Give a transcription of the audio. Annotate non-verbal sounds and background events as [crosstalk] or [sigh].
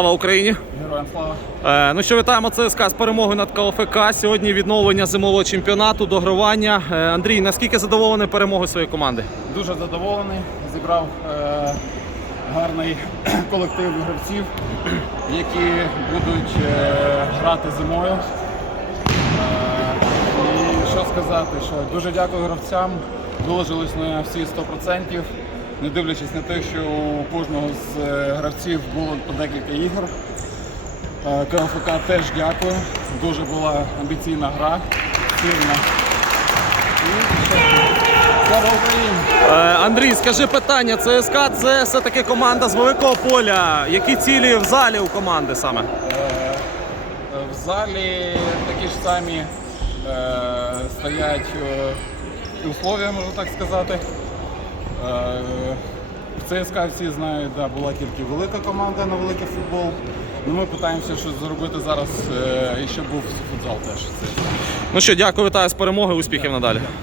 Слава Україні! Героям слава. Е, ну що, вітаємо ЦСКА з перемогою над КОФК. Сьогодні відновлення зимового чемпіонату, догравання. Е, Андрій, наскільки задоволений перемогою своєї команди? Дуже задоволений. Зібрав е, гарний [clears throat] колектив гравців, які будуть е, грати зимою. Е, і що сказати, що дуже дякую гравцям. Виложились на всі 100%, не дивлячись на те, що у кожного з е, гравців було по декілька ігор. Е, КМФК теж дякую. Дуже була амбіційна гра, сильна. Слава Україні! Е, Андрій, скажи питання: ЦСКА це все-таки команда з великого поля. Які цілі в залі у команди саме? В залі такі ж самі стоять условия, можна так сказати. Е, В ЦСКА всі знають, да, була тільки велика команда на великий футбол. Ну, ми намагаємося щось зробити зараз, е, і щоб був футзал теж. Ну що, дякую, вітаю з перемоги, успіхів надалі.